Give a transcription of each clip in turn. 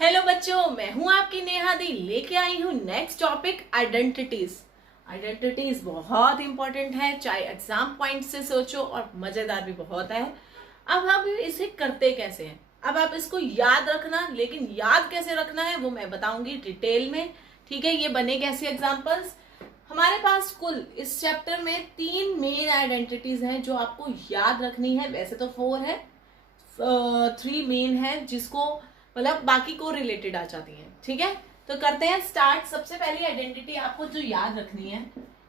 Hello बच्चों, मैं हूं आपकी नेहा दी। लेके आई हूं नेक्स्ट टॉपिक आइडेंटिटीज। आइडेंटिटीज बहुत इंपॉर्टेंट है, चाहे एग्जाम पॉइंट से सोचो और मजेदार भी बहुत है। अब हम इसे करते कैसे हैं, अब आप इसको याद रखना, लेकिन याद कैसे रखना है वो मैं बताऊंगी डिटेल में। ठीक है, ये बने कैसे एग्जाम्पल्स। हमारे पास कुल इस चैप्टर में 3 मेन आइडेंटिटीज हैं जो आपको याद रखनी है। वैसे तो 4 है, 3 मेन है जिसको मतलब बाकी को रिलेटेड आ जाती हैं। ठीक है, तो करते हैं स्टार्ट। सबसे पहली आइडेंटिटी आपको जो याद रखनी है,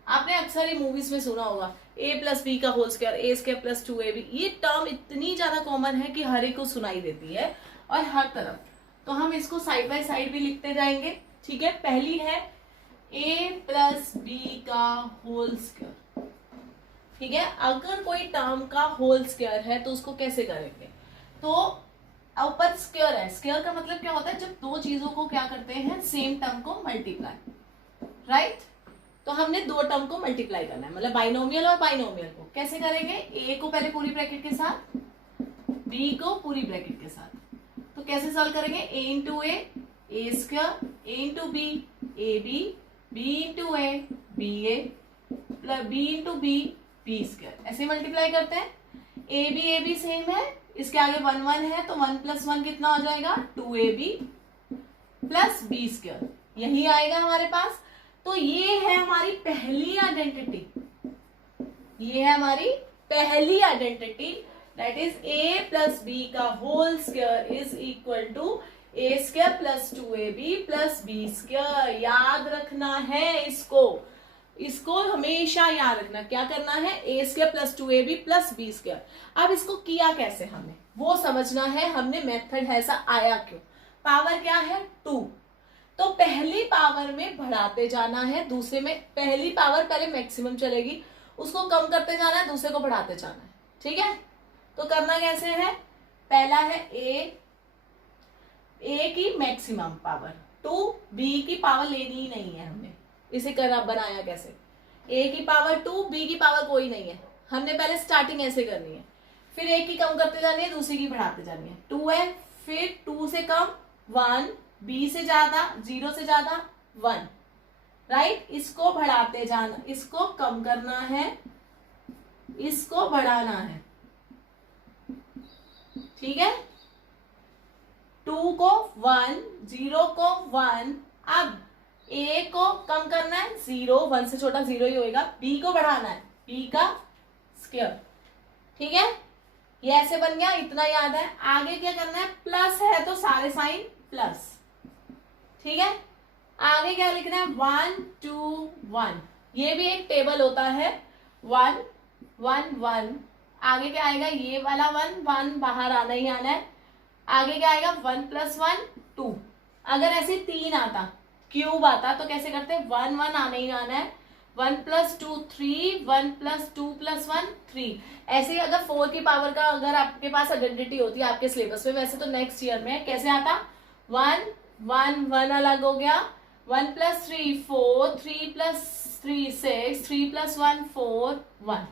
आपने अक्सर ये मूवीज में सुना होगा, ए प्लस बी का होल स्क्वायर, ए स्क्वायर प्लस 2ab। ये टर्म इतनी ज्यादा कॉमन है कि हर एक को सुनाई देती है और हर तरफ। तो हम इसको साइड बाय साइड भी लिखते जाएंगे। ठीक है, पहली है ए प्लस बी का होल स्क्वायर। ठीक है, अगर कोई टर्म का होल स्क्वायर है तो उसको कैसे करेंगे, तो ऊपर स्क्वायर है। स्क्वायर का मतलब क्या होता है, जब दो चीजों को क्या करते हैं, सेम टर्म को मल्टीप्लाई, राइट। तो हमने दो टर्म को मल्टीप्लाई करना है, मतलब बाइनोमियल और बाइनोमियल को कैसे करेंगे, ए को पहले पूरी ब्रैकेट के साथ, बी को पूरी ब्रैकेट के साथ। तो कैसे सॉल्व करेंगे, a into a square, a into b a b into a b a plus b into b square. ऐसे मल्टीप्लाई करते हैं। ए बी सेम है, इसके आगे 1 1 है, तो 1 + 1 कितना हो जाएगा, 2ab प्लस बी स्क्वायर। यही आएगा हमारे पास। तो ये है हमारी पहली आइडेंटिटी, ये है हमारी पहली identity, that is a plus b का whole square is equal to a square plus 2ab plus b square. याद रखना है इसको, इसको हमेशा याद रखना। क्या करना है, a square plus 2ab plus b square. अब इसको किया कैसे हमें वो समझना है, हमने मेथड ऐसा आया क्यों। पावर क्या है, 2। तो पहली पावर में बढ़ाते जाना है, दूसरे में पहली पावर पहले मैक्सिमम चलेगी, उसको कम करते जाना है, दूसरे को बढ़ाते जाना है। ठीक है, तो करना कैसे है, पहला है ए की मैक्सिमम पावर 2, बी की पावर लेनी ही नहीं है हमने। इसे बनाया कैसे, ए की पावर 2, बी की पावर कोई नहीं है, हमने पहले स्टार्टिंग ऐसे करनी है, फिर एक की कम करते जानी है, दूसरी की बढ़ाते जानी है। 2 है, फिर 2 से कम 1, बी से ज्यादा 0 से ज्यादा 1, राइट। इसको बढ़ाते जाना, इसको कम करना है, इसको बढ़ाना है। ठीक है, 2 को 1, 0 को 1, अब ए को कम करना है, 0, 1 से छोटा 0 ही होएगा, बी को बढ़ाना है, बी का स्क्वायर। ठीक है, ये ऐसे बन गया, इतना याद है। आगे क्या करना है, प्लस है तो सारे साइन प्लस। ठीक है, आगे क्या लिखना है, 1 2 1। ये भी एक टेबल होता है, 1 1 1। आगे क्या आएगा, ये वाला 1 1 बाहर आना ही आना है। आगे क्या आएगा, 1 + 1 2। अगर ऐसे 3 आता, क्यूब आता, तो कैसे करते हैं, 1 1 आने ही आना है, 1 + 2 3, 1 + 2 + 1 3। ऐसे अगर 4 की पावर का अगर आपके पास आइडेंटिटी होती है आपके सिलेबस में, वैसे तो नेक्स्ट ईयर में कैसे आता, 1 1 1 अलग हो गया, 1 + 3 4, 3 + 3 6, 3 + 1 4 1।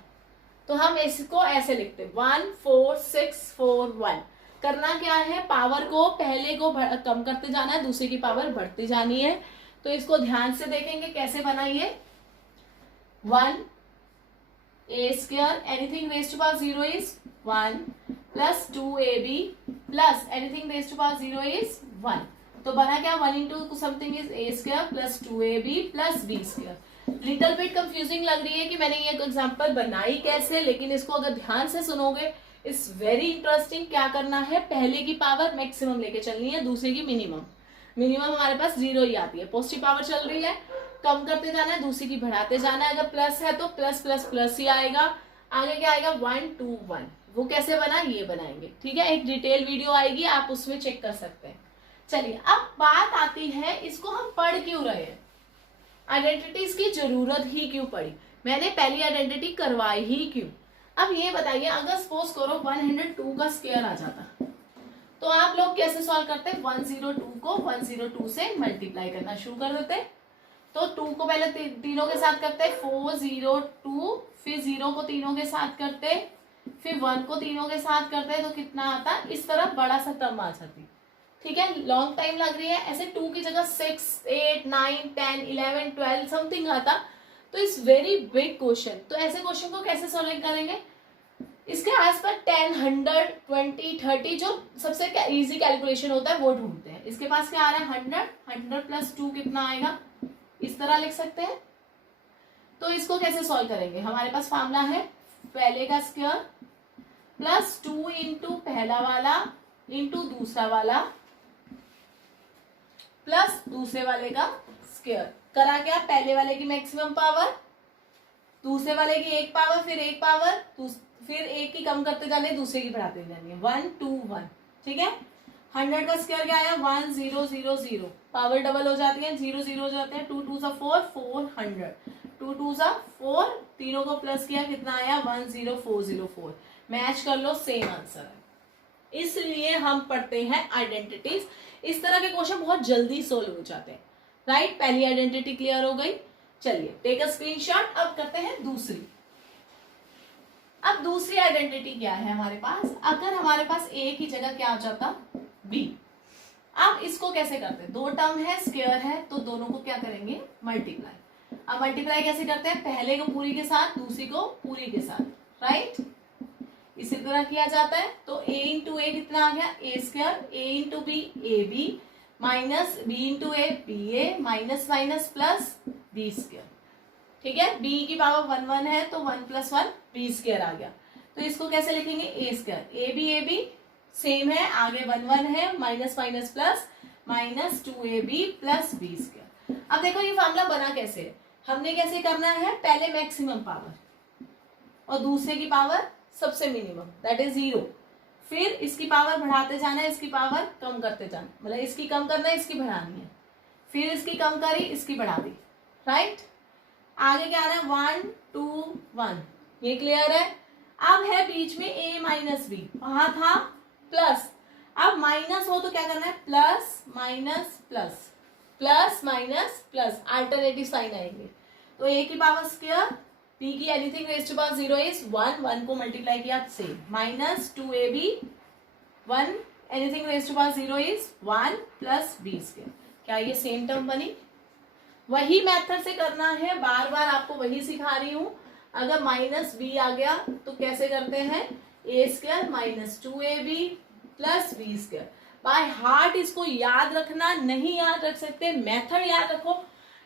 तो हम इसको ऐसे लिखते 1 4 6 4 1। करना क्या है, पावर को पहले को कम करते जाना है, दूसरे की पावर बढ़ती जानी है। तो इसको ध्यान से देखेंगे कैसे बनाइए, 1 a square anything raised to power 0 is 1 plus 2ab plus anything raised to power 0 is 1। तो बना क्या, 1 into something is a square plus 2ab plus b square। Little bit confusing लग रही है कि मैंने ये एग्जांपल बनाई कैसे, लेकिन इसको अगर ध्यान से सुनोगे इट्स वेरी इंटरेस्टिंग। क्या करना है, पहले की पावर मैक्सिमम लेके चलनी है, दूसरे की मिनिमम। मिनिमम हमारे पास 0 ही आती है, पॉजिटिव पावर चल रही है, कम करते जाना है, दूसरी की बढ़ाते जाना है। अगर प्लस है तो प्लस प्लस प्लस ही आएगा। आगे क्या आएगा, 1 2 1। वो कैसे बना, ये बनाएंगे। ठीक है, एक डिटेल वीडियो आएगी, आप उसमें चेक कर सकते हैं। चलिए, अब बात आती है इसको हम पढ़ क्यों रहे हैं, आइडेंटिटीज की जरूरत ही क्यों पड़ी, मैंने पहली आइडेंटिटी करवाई ही क्यों। अब ये बताइए, अगर सपोज करो 102 का स्क्वायर आ जाता, तो आप लोग कैसे सॉल्व करते, 102 को 102 से मल्टीप्लाई करना शुरू कर देते। तो 2 को पहले तीनों के साथ करते, 402, फिर 0 को तीनों के साथ करते, फिर 1 को तीनों के साथ करते, तो कितना आता, इस तरह बड़ा सा टर्म आ जाती। ठीक है, लॉन्ग टाइम लग रही है, ऐसे 2 की जगह 6, 8, 9, 10, 11, 12 समथिंग आता तो इट्स वेरी बिग क्वेश्चन। तो ऐसे क्वेश्चन को कैसे सॉल्व करेंगे, इसके आस पर 10, 100, 20, 30 जो सबसे इजी कैलकुलेशन होता है वो ढूंढते हैं। इसके पास क्या आ रहा है 100, 100 प्लस 2 कितना आएगा, इस तरह लिख सकते हैं। तो इसको कैसे सॉल्व करेंगे, हमारे पास फॉर्मूला है पहले का स्क्वायर प्लस 2 इंटू पहला वाला इंटू दूसरा वाला प्लस दूसरे वाले का स्क्वायर। करा क्या, पहले वाले की मैक्सिमम पावर, दूसरे वाले की एक पावर, फिर एक पावर, फिर एक की कम करते जाने, दूसरे की बढ़ाते जानी है, 1 2 1। ठीक है, 100 का स्क्वायर क्या आया 1 0 0 0, पावर डबल हो जाती है, 0 0 हो जाते हैं, 2 2 सा 4, 400, 2 2 सा 4, तीनों को प्लस किया कितना आया 10404। मैच कर लो, सेम आंसर है। इसलिए हम पढ़ते हैं आइडेंटिटीज, इस तरह के क्वेश्चन बहुत जल्दी सोल्व हो जाते हैं। राइट, पहली आइडेंटिटी क्लियर हो गई। चलिए टेक अ स्क्रीनशॉट। अब करते हैं दूसरी। अब दूसरी आइडेंटिटी क्या है हमारे पास, अगर हमारे पास ए की जगह क्या हो जाता बी। अब इसको कैसे करते हैं, दो टर्म है, स्क्वायर है, तो दोनों को क्या करेंगे मल्टीप्लाई। अब मल्टीप्लाई कैसे करते हैं, पहले को पूरी के साथ, दूसरी को पूरी के साथ, राइट, इसी तरह किया जाता है। तो a इंटू ए कितना आ गया a square, a into b a b, minus b into a b a, minus minus plus b square. ठीक है, b की पावर 1 1 है तो 1 प्लस 1 बी स्क्वायर आ गया। तो इसको कैसे लिखेंगे a square, a b same है, आगे 1 1 है, minus minus plus minus 2ab plus b square. अब देखो ये फॉर्मूला बना कैसे है, हमने कैसे करना है, पहले मैक्सिमम पावर और दूसरे की पावर सबसे मिनिमम दैट इज 0, फिर इसकी पावर बढ़ाते जाना है, इसकी पावर कम करते जाना, मतलब इसकी कम करना है, इसकी बढ़ानी है, फिर इसकी कम करी, इसकी बढ़ा दी, राइट। आगे क्या आ रहा है 1 2 1, ये क्लियर है। अब है बीच में a माइनस बी, वहां था प्लस, अब माइनस हो तो क्या करना है plus minus plus, plus minus plus, alternative sign आएंगे। तो a की पावर स्क्वायर, b की anything raise to power 0 is 1, 1 को मल्टीप्लाई किया same, minus 2ab 1 anything raise to power 0 is 1 plus b square. क्या ये सेम टर्म बनी, वही मेथड से करना है, बार बार आपको वही सिखा रही हूं। अगर माइनस बी आ गया तो कैसे करते हैं, a square minus 2ab plus b square. By heart इसको याद रखना, नहीं याद रख सकते मेथड याद रखो।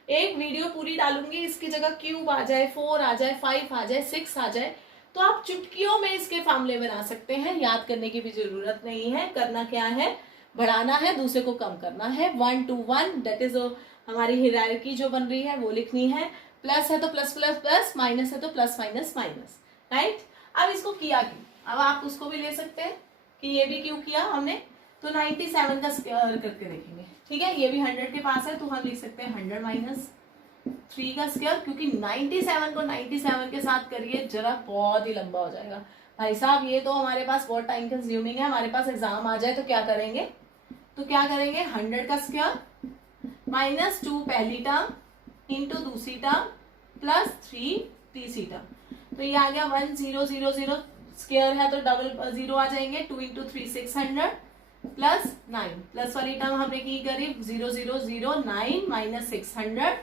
एक वीडियो पूरी डालूंगी, इसकी जगह क्यूब आ जाए, 4 आ जाए, 5 आ जाए, 6 आ जाए, तो आप चुटकियों में इसके फार्मूले बना सकते हैं, याद करने की भी जरूरत नहीं है। करना क्या है, बढ़ाना है, दूसरे को कम करना है, 1 2 1 दैट इज हमारी हायरार्की जो बन रही है वो लिखनी है। प्लस है तो प्लस प्लस प्लस, माइनस है तो प्लस माइनस माइनस, राइट। अब इसको किया क्यों, अब आप उसको भी ले सकते हैं कि ये भी क्यों किया हमने, तो 97 का स्क्वायर करके देखेंगे। ठीक है, ये भी 100 के पास है तो हम लिख सकते हैं 100 माइनस 3 का स्क्वायर, क्योंकि 97 को 97 के साथ करिए जरा बहुत ही लंबा हो जाएगा भाई साहब। ये तो हमारे पास बहुत टाइम कंज्यूमिंग है, हमारे पास एग्जाम आ जाए तो क्या करेंगे, 100 का स्क्वायर माइनस 2 पहली टर्म इंटू दूसरी टर्म प्लस 3 तीसरी टर्म। तो ये आ गया 1 0 0 0, स्क्वायर है तो डबल 0 आ जाएंगे, 2 इंटू 3 600 प्लस 9, प्लस वाली टर्म हमने की करी 0 0 0 9 माइनस 600।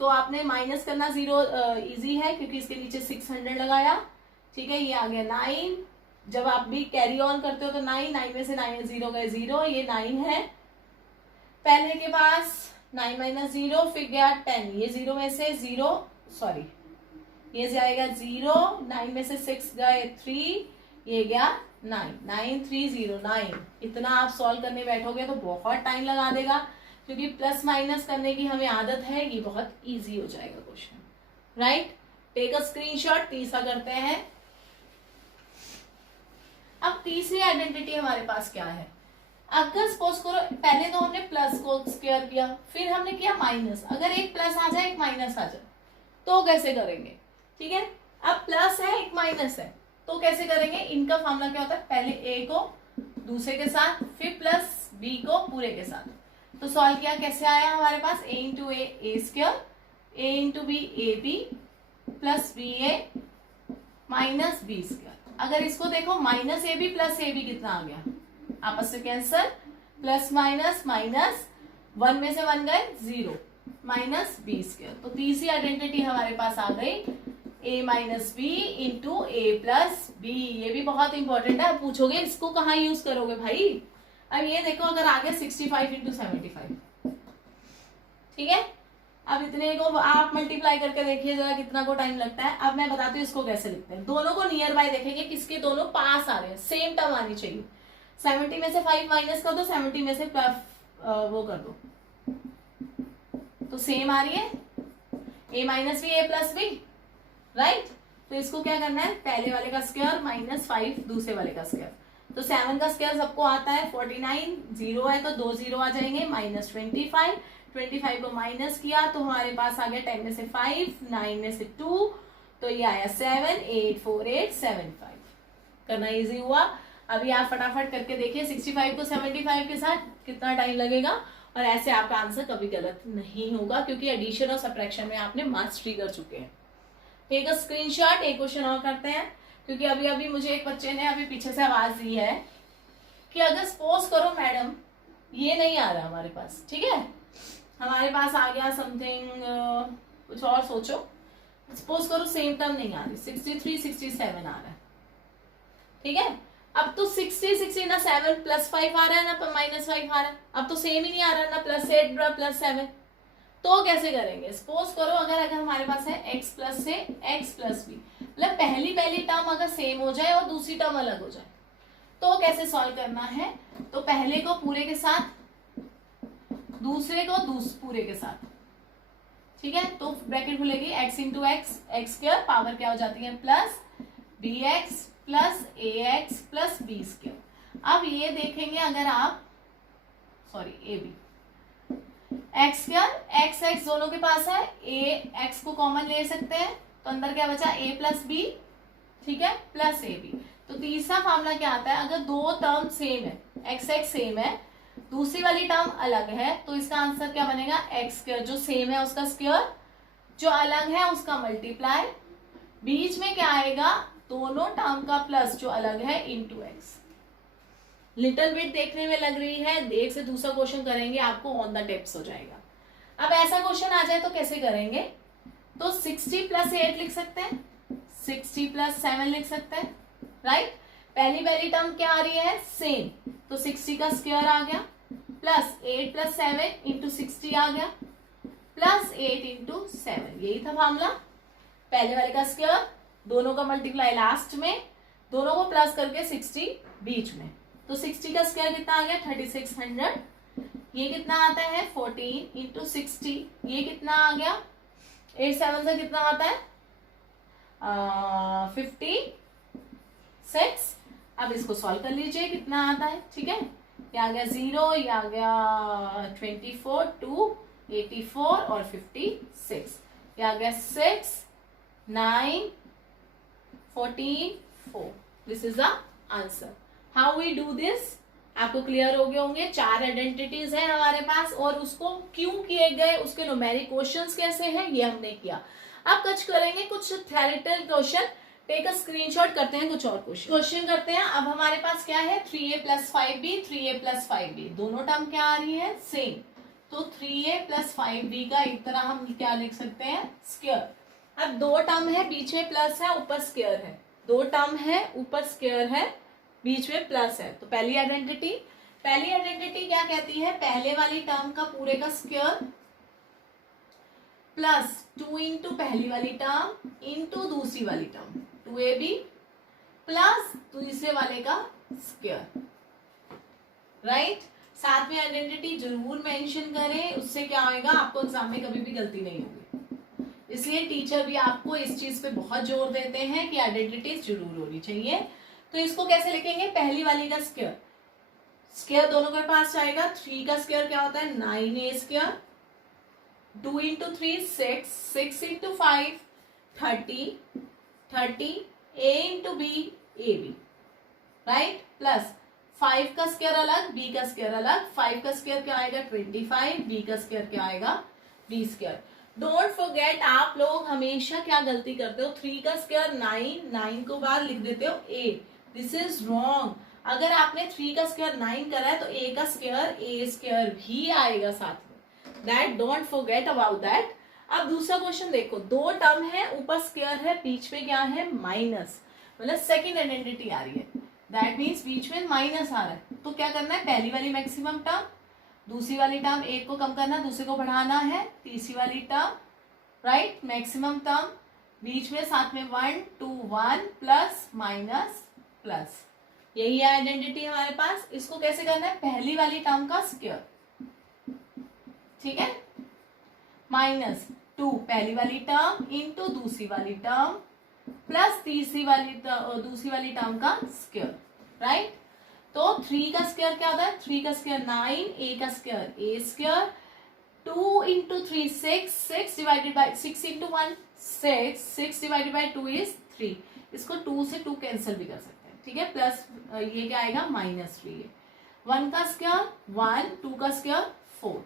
तो आपने माइनस करना 0 इजी है क्योंकि इसके नीचे 600 लगाया। ठीक है, ये आ गया 9, जब आप भी कैरी ऑन करते हो तो 9 में से 9 0 गए 0, ये 9 है पहले के पास, 9 माइनस 0 फिर गया 10, ये 0 में से 0 सॉरी ये जाएगा 0, 9 में से 6 गए 3, ये गया 9 9 3 0 9। इतना आप सॉल्व करने बैठोगे तो बहुत टाइम लगा देगा, क्योंकि प्लस माइनस करने की हमें आदत है, ये बहुत इजी हो जाएगा question, right. Take a screenshot. तीसरा करते हैं। अब तीसरी आइडेंटिटी हमारे पास क्या है, अगर सपोज करो पहले तो हमने प्लस को स्क्वायर किया, फिर हमने किया माइनस, अगर एक प्लस आ जाए एक माइनस आ जाए तो कैसे करेंगे। ठीक है, अब प्लस है एक माइनस है तो कैसे करेंगे, इनका फॉर्मूला क्या होता है, पहले ए को दूसरे के साथ फिर प्लस बी को पूरे के साथ। तो सॉल्व किया, कैसे आया हमारे पास a into a square, a into b a b plus b a minus b square. अगर इसको देखो minus a b plus a b कितना आ गया, आपस में कैंसर, प्लस माइनस माइनस, 1 में से 1 गए 0, माइनस बी स्क्वायर। तो तीसरी आइडेंटिटी हमारे पास आ गई a minus b into a plus b. ये भी बहुत इंपॉर्टेंट है, पूछोगे इसको कहाँ यूज करोगे भाई। अब ये देखो, अगर आ गया 65 इंटू 75, ठीक है। अब इतने को आप मल्टीप्लाई करके देखिए जरा कितना को टाइम लगता है। अब मैं बताती हूँ इसको कैसे लिखते हैं। दोनों को नियर बाय देखेंगे, किसके दोनों पास आ रहे हैं, सेम टर्म आनी चाहिए। 70 में से 5 माइनस कर दो, 70 में से वो कर दो, तो सेम आ रही है, a minus b a plus b, right. तो इसको क्या करना है, पहले वाले का स्क्वायर माइनस 5 दूसरे वाले का स्क्वायर। तो 7 का स्क्वायर सबको आता है 49, 0 है तो 2 0 आ जाएंगे, माइनस 25, 25 को माइनस किया तो हमारे पास आ गया 10 में से 5, 9 में से 2, तो ये आया 7, 8, 4, 8, 7, 5। करना इजी हुआ। अभी आप फटाफट करके देखिए 65 को 75 के साथ कितना टाइम लगेगा, और ऐसे आपका आंसर कभी गलत नहीं होगा, क्योंकि एडिशन और सब्ट्रैक्शन में आपने मास्टरी कर चुके हैं। Take a screenshot. एक क्वेश्चन और करते हैं, क्योंकि अभी अभी मुझे एक बच्चे ने अभी पीछे से आवाज दी है कि अगर सपोज करो मैडम ये नहीं आ रहा हमारे पास, ठीक है, हमारे पास आ गया समथिंग, कुछ और सोचो। सपोज करो सेम टर्म नहीं आ रही, 63 67 आ रहा है, ठीक है। अब तो 60 60 ना 7 प्लस 5 आ रहा है ना माइनस 5 आ रहा है, अब तो सेम ही नहीं आ रहा, ना प्लस 8 ना प्लस 7। तो कैसे करेंगे, सपोज करो अगर हमारे पास है x प्लस से x प्लस बी, मतलब पहली टर्म अगर सेम हो जाए और दूसरी टर्म अलग हो जाए, तो कैसे सॉल्व करना है। तो पहले को पूरे के साथ, दूसरे को पूरे के साथ, ठीक है। तो ब्रैकेट खुलेगी x into x, x square power क्या हो जाती है plus b x plus a x plus b square. अब ये देखेंगे अगर आप, sorry a b, x square x x दोनों के पास है, ए एक्स को कॉमन ले सकते हैं, तो अंदर क्या बचा a प्लस बी, ठीक है, प्लस ए बी। तो तीसरा फॉर्मूला क्या आता है, अगर दो टर्म सेम है, एक्स एक्स सेम है, दूसरी वाली टर्म अलग है, तो इसका आंसर क्या बनेगा, एक्स स्क्वायर जो सेम है उसका स्क्वायर, जो अलग है उसका मल्टीप्लाई, बीच में क्या आएगा, दोनों टर्म का प्लस जो अलग है इंटू एक्स। लिटिल बिट देखने में लग रही है, देख से दूसरा क्वेश्चन करेंगे आपको ऑन द टिप्स हो जाएगा। अब ऐसा क्वेश्चन आ जाए तो कैसे करेंगे, तो 60 प्लस 8 लिख सकते हैं, 60 प्लस 7 लिख सकते हैं, राइट। पहली टर्म क्या आ रही है, सेम, तो 60 का स्क्वायर आ गया, प्लस 8 प्लस 7 इंटू 60 आ गया, प्लस 8 इंटू 7, यही था फॉर्मूला। पहले वाले का स्क्वायर, दोनों का मल्टीप्लाई लास्ट में, दोनों को प्लस करके 60 बीच में, तो 60 का स्क्वायर कितना आ गया 3600, ये कितना आता है 14 इंटू 60, ये कितना आ गया 8 7 से कितना आता है 56। अब इसको सॉल्व कर लीजिए कितना आता है, ठीक है। ये आ गया 0, ये आ गया 24, 2, 84 और 56, ये आ गया 6, 9, 14, 4। This is the answer. How we do this, आपको क्लियर हो गए होंगे। 4 आइडेंटिटीज है हमारे पास, और उसको क्यों किए गए, उसके न्यूमेरिक क्वेश्चंस कैसे हैं, ये हमने किया। अब कुछ करेंगे, कुछ theoretical question. Take a screenshot, करते हैं कुछ और क्वेश्चन करते हैं। अब हमारे पास क्या है 3a plus 5b, 3a plus 5b, दोनों टर्म क्या आ रही है सेम, तो 3a प्लस 5b का एक तरह हम क्या लिख सकते हैं स्क्वायर। अब दो टर्म है, बीच में प्लस है, ऊपर स्क्वायर है, दो टर्म है, ऊपर स्क्वायर है, बीच में प्लस है। तो पहली आइडेंटिटी क्या कहती है, पहले वाली टर्म का पूरे का स्क्वायर प्लस 2 इंटू पहली वाली टर्म इंटू दूसरी वाली टर्म, 2ab प्लस दूसरे वाले का स्क्वायर, राइट। साथ में आइडेंटिटी जरूर मेंशन करें, उससे क्या होगा आपको एग्जाम में कभी भी गलती नहीं होगी। इसलिए टीचर भी आपको इस चीज पे बहुत जोर देते हैं कि आइडेंटिटीज जरूर होनी चाहिए। तो इसको कैसे लिखेंगे, पहली वाली का स्क्वायर, स्क्वायर दोनों के पास आएगा, 3 का स्क्वायर क्या होता है 9a square, 2 into 3 6, 6 into 5 30, 30 a into b ab, right, plus 5 का स्क्वायर अलग, b का स्क्वायर अलग, 5 का स्क्वायर क्या आएगा 25, b का स्क्वायर क्या आएगा b स्क्वायर। डोंट फॉरगेट, आप लोग हमेशा क्या गलती करते हो, 3 का स्क्वायर 9, 9 को बाहर लिख देते हो a, दिस इज रॉन्ग। अगर आपने 3 का स्क्वायर 9 करा है तो a का स्क्वायर a स्क्वायर भी आएगा साथ में, that don't forget about that. अब दूसरा क्वेश्चन देखो, दो टर्म है, ऊपर स्क्वायर है, बीच में क्या है माइनस, मतलब सेकंड आइडेंटिटी आ रही है, दैट मीन्स बीच में माइनस आ रहा है। तो क्या करना है, पहली वाली मैक्सिमम टर्म, दूसरी वाली टर्म, एक को कम करना, दूसरे को बढ़ाना है, तीसरी वाली टर्म राइट मैक्सिमम टर्म, बीच में साथ में 1 2 1 प्लस माइनस प्लस, यही है आइडेंटिटी हमारे पास। इसको कैसे करना है, पहली वाली टर्म का स्क्वायर, ठीक है, माइनस 2 पहली वाली टर्म इंटू दूसरी वाली टर्म प्लस दूसरी वाली टर्म का स्क्वायर राइट। तो 3 का स्क्वायर क्या होता है, 3 का स्क्वायर 9, a का square a square, 2 into 3 6, 6 divided by 6 into 1 6, 6 divided by 2 is 3, इसको 2 से 2 कैंसिल भी कर सकते हैं, ठीक है, प्लस ये क्या आएगा माइनस 3, 1 का स्क्वायर 1, 2 का स्क्वायर 4,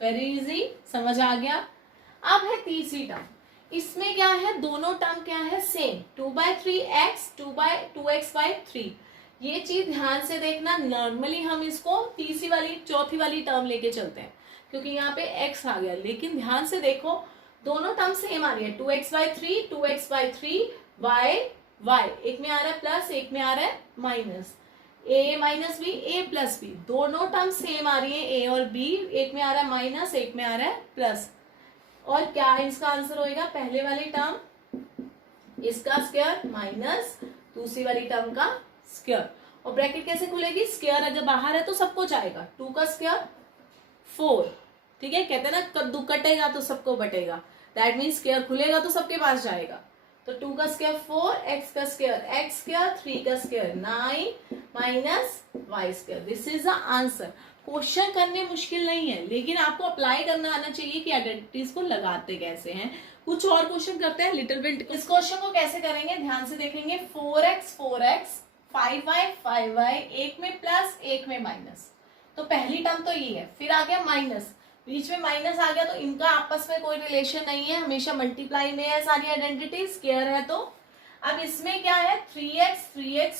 वेरी इजी, समझ आ गया। अब है तीसरी टर्म, इसमें क्या है, दोनों टर्म क्या है सेम, 2/3x 2x/3, ये चीज ध्यान से देखना। नॉर्मली हम इसको तीसरी वाली चौथी वाली टर्म लेके चलते हैं क्योंकि यहाँ पे x आ गया, लेकिन ध्यान से देखो दोनों टर्म सेम आ रही है, 2x/3 2x/3 y, एक में आ रहा है प्लस, एक में आ रहा है minus, a minus b a plus b, दोनों टर्म सेम आ रही है a और b, एक में आ रहा है माइनस, एक में आ रहा है प्लस, और क्या इसका आंसर होएगा, पहले वाली टर्म इसका स्क्वायर माइनस दूसरी वाली टर्म का स्क्वायर, और ब्रैकेट कैसे खुलेगी, स्क्वायर अगर बाहर है तो सब कुछ आएगा, 2 का स्क्वायर 4, ठीक है, कहते हैं ना कद्दू कटेगा तो सबको बटेगा, दैट मीन्स स्क्वायर खुलेगा तो सबके पास जाएगा, तो 2 का स्क्वायर 4, x का स्क्वायर x स्क्वायर, 3 का square 9 minus y square, this is the answer. Question करने मुश्किल नहीं है, लेकिन आपको अप्लाई करना आना चाहिए कि आइडेंटिटीज को लगाते कैसे हैं। कुछ और क्वेश्चन करते हैं लिटिल बिट। इस क्वेश्चन को कैसे करेंगे ध्यान से देखेंगे, 4x 5y 5y, एक में प्लस एक में माइनस, तो पहली टर्म तो ये है, फिर आ गया माइनस, बीच में माइनस आ गया तो इनका आपस में कोई रिलेशन नहीं है, हमेशा मल्टीप्लाई में है सारी आइडेंटिटी, स्क्वायर है तो। अब इसमें क्या है, 3x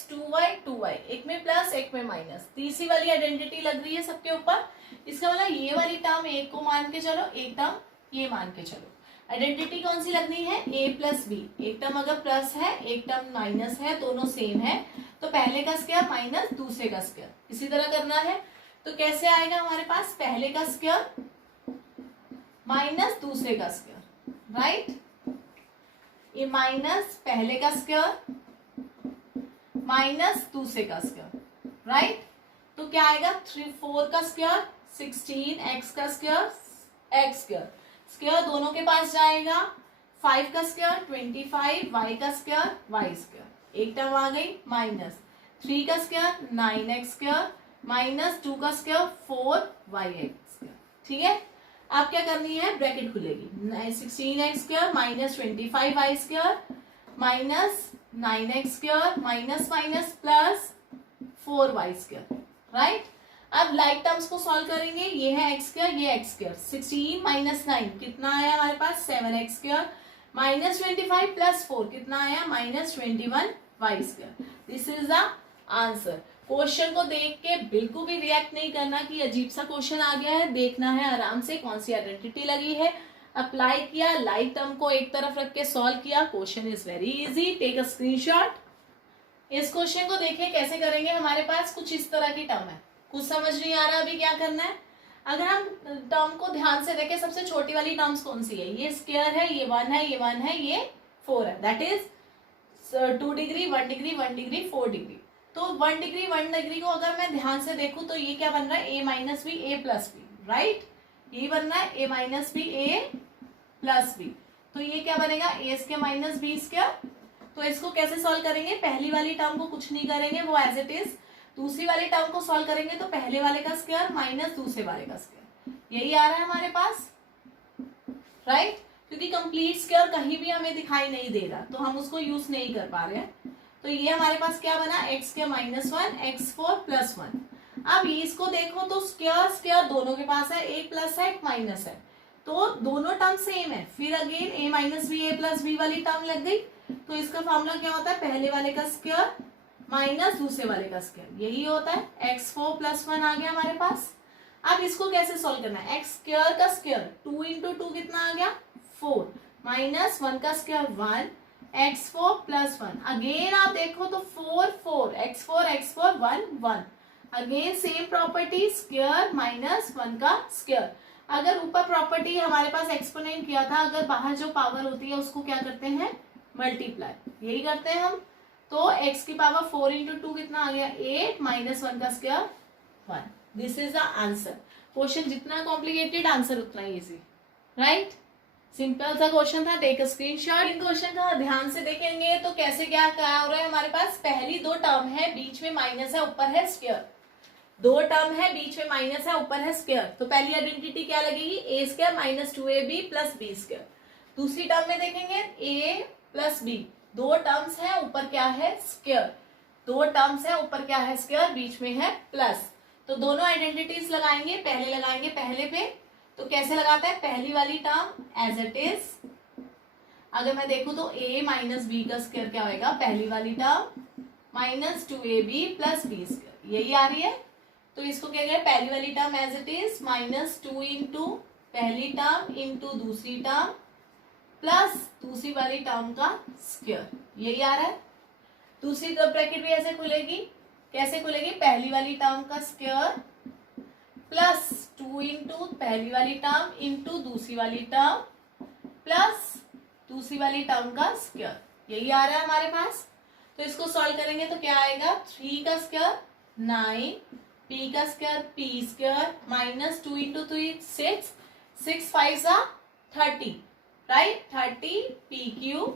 2y 2y, एक में प्लस एक में माइनस, तीसरी वाली आइडेंटिटी लग रही है सबके ऊपर, इसका मतलब ये वाली टर्म एक को मान के चलो, एक टर्म ये मान के चलो, आइडेंटिटी कौन सी लगनी है, a प्लस बी, एक टर्म अगर प्लस है एक टर्म माइनस है, दोनों सेम है, तो पहले का स्क्वायर माइनस दूसरे का स्क्वायर, इसी तरह करना है। तो कैसे आएगा हमारे पास, पहले का स्क्वायर माइनस दूसरे का स्क्वायर राइट, ये माइनस पहले का स्क्वायर माइनस दूसरे का स्क्वायर राइट, तो क्या आएगा 4 का स्क्वायर 16, x का स्क्वायर x स्क्वायर, स्क्वायर दोनों के पास जाएगा, 5 का स्क्वायर 25, y का स्क्वायर y स्क्वायर, एक टर्म आ गई माइनस, 3 का स्क्वायर 9x स्क्वायर माइनस 2 का स्क्वायर 4y स्क्वायर, ठीक है। अब क्या करनी है, ब्रैकेट खुलेगी, 16x square minus 25y square minus 9x square minus minus plus 4y square right. अब लाइक टर्म्स को सॉल्व करेंगे, ये है x स्क्वायर ये x स्क्वायर, 16 माइनस 9 कितना आया हमारे पास, 7x स्क्वायर माइनस 25 प्लस 4 कितना आया, minus 21y square, this is the answer. Question को देख के बिल्कुल भी रिएक्ट नहीं करना कि अजीब सा क्वेश्चन आ गया है, देखना है आराम से कौन सी आइडेंटिटी लगी है, अप्लाई किया, लाइक टर्म को एक तरफ रख के सॉल्व किया, question is very easy, take a screenshot. इस क्वेश्चन को देखिए कैसे करेंगे, हमारे पास कुछ इस तरह की टर्म है, कुछ समझ नहीं आ रहा अभी क्या करना है। अगर हम टर्म को ध्यान से देखें, सबसे छोटी वाली टर्म्स कौन सी है, ये स्क्वायर है, ये 1 है, ये 1 है, ये 4 है, that is 2 degree 1 degree 1 degree 4 degree. तो 1 डिग्री 1 डिग्री को अगर मैं ध्यान से देखूं तो ये क्या बन रहा है, a minus b a plus b right, ये बन रहा है a minus b a plus b, तो ये क्या बनेगा a square minus b square. तो इसको कैसे सॉल्व करेंगे, पहली वाली टर्म को कुछ नहीं करेंगे, वो एज इट इज, दूसरी वाली टर्म को सॉल्व करेंगे तो पहले वाले का स्क्वायर माइनस दूसरे वाले का स्क्वायर, यही आ रहा है हमारे पास राइट, क्योंकि कंप्लीट स्क्वायर कहीं भी हमें दिखाई नहीं दे रहा तो हम उसको यूज नहीं कर पा रहे हैं। तो ये हमारे पास क्या बना, x square minus 1 x4 plus 1। अब इसको देखो तो स्क्वायर स्क्वायर दोनों के पास है, एक प्लस है एक माइनस है, तो दोनों टर्म सेम है, फिर again a minus b a plus b वाली टर्म लग गई, तो इसका फॉर्मूला क्या होता है, पहले वाले का स्क्वायर माइनस दूसरे वाले का स्क्वायर, यही होता है। x4 + 1 आ गया हमारे पास। अब इसको कैसे सॉल्व करना है, एक्स स्क्वायर का स्क्वायर 2 × 2 कितना आ गया 4, माइनस 1 का स्क्वायर 1, x4 + 1। अगेन आप देखो तो 4 4, x4 1 1। Again same property, square minus 1 का स्क्वायर। अगर ऊपर प्रॉपर्टी हमारे पास एक्सपोनेंट किया था, अगर बाहर जो पावर होती है उसको क्या करते हैं, मल्टीप्लाई, यही करते हैं हम। तो x की पावर 4 × 2 कितना आ गया 8, माइनस 1 का square 1। This is the answer. Question जितना कॉम्प्लिकेटेड, आंसर उतना इजी, राइट। सिंपल सा क्वेश्चन था, टेक अ स्क्रीनशॉट। इन क्वेश्चन का ध्यान से देखेंगे तो कैसे क्या क्या हो रहा है हमारे पास। पहली दो टर्म है, बीच में माइनस है, ऊपर है स्क्वायर। दो टर्म है, बीच में माइनस है, ऊपर है स्क्वायर। तो पहली आइडेंटिटी क्या लगेगी, a² - 2ab + b²। दूसरी टर्म में देखेंगे a + b, दो टर्म्स है, ऊपर क्या है स्क्वायर। दो टर्म्स है, ऊपर क्या है स्क्वायर, बीच में है प्लस। तो दोनों आइडेंटिटीज लगाएंगे, पहले लगाएंगे पहले पे। तो कैसे लगाता है, पहली वाली टर्म एज इट इज, अगर मैं देखूं तो a - b का स्क्वायर क्या होगा, पहली वाली टर्म -2ab + b², यही आ रही है। तो इसको क्या करें, पहली वाली टर्म एज इट इज -2 × पहली टर्म इंटू दूसरी टर्म प्लस दूसरी वाली टर्म का स्क्वायर, यही आ रहा है। दूसरी ब्रैकेट भी ऐसे खुलेगी, कैसे खुलेगी, पहली वाली टर्म का स्क्वायर प्लस 2 × पहली वाली टर्म इंटू दूसरी वाली टर्म प्लस दूसरी वाली टर्म का स्क्वायर, यही आ रहा है हमारे पास। तो इसको सॉल्व करेंगे तो क्या आएगा, 3 का स्क्वायर 9, p का स्क्वायर p² -2 × 3 6, 6 5 30, राइट, 30 pq,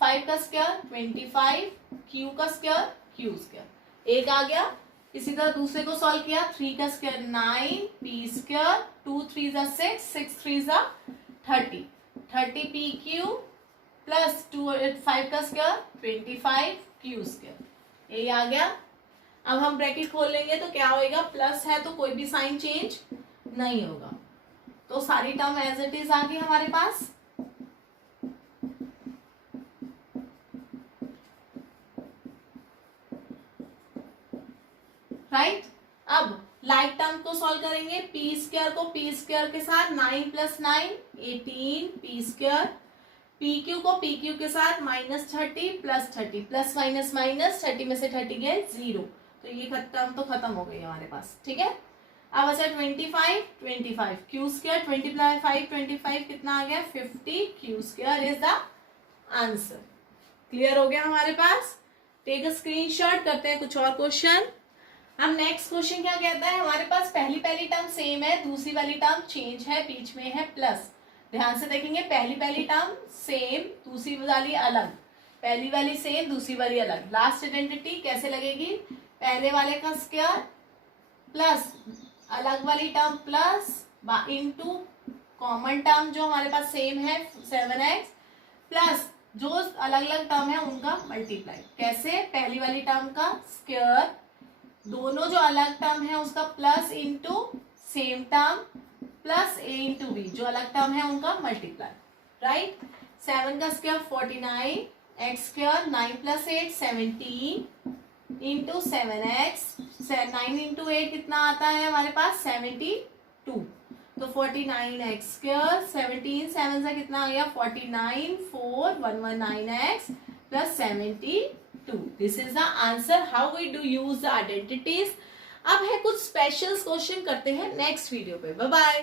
5 का स्क्वायर 25, q का स्क्वायर q², एक आ गया। इसी तरह दूसरे को सॉल्व किया, 3 का स्क्वायर 9 p², 2 3 6, 6 3 30, 30 pq प्लस 5 का स्क्वायर 25 q², ये आ गया। अब हम ब्रैकेट खोल लेंगे तो क्या होएगा, प्लस है तो कोई भी साइन चेंज नहीं होगा। तो सारी टर्म एज इट इज आ गई हमारे पास। राइट, अब लाइक टर्म को सॉल्व करेंगे, p² को p² के साथ 9 + 9 18 p², pq को pq के साथ -30 + 30, प्लस माइनस माइनस 30 में से 30 गए 0, तो ये टर्म तो खत्म हो गई हमारे पास, ठीक है। अब अच्छा 25 q², 25 25 कितना आ गया 50 q² is the answer. Clear हो गया हमारे पास। टेक अ स्क्रीनशॉट, करते हैं कुछ और क्वेश्चन। हम नेक्स्ट क्वेश्चन क्या कहता है, हमारे पास पहली टर्म सेम है, दूसरी वाली टर्म चेंज है, बीच में है प्लस। ध्यान से देखेंगे, पहली टर्म सेम, दूसरी वाली अलग, पहली वाली सेम, दूसरी वाली अलग। लास्ट आइडेंटिटी कैसे लगेगी, पहले वाले का स्क्वायर प्लस अलग वाली term plus into common term जो हमारे पास सेम है 7x प्लस जो अलग अलग टर्म है उनका मल्टीप्लाई। कैसे, पहली वाली टर्म का स्क्वायर, दोनों जो अलग टर्म है उसका plus into same term plus a × b, जो अलग टर्म है उनका मल्टीप्लाई, राइट। 7 का स्क्वायर 49, x², 9 + 8 17 इंटू 7x, 9 × 8 कितना आता है हमारे पास 72, तो 49x², 17 7 से कितना आ गया 49, 4 119x plus 72। This is the answer. How we do use the identities. अब है कुछ स्पेशल क्वेश्चन करते हैं नेक्स्ट वीडियो पे। Bye bye.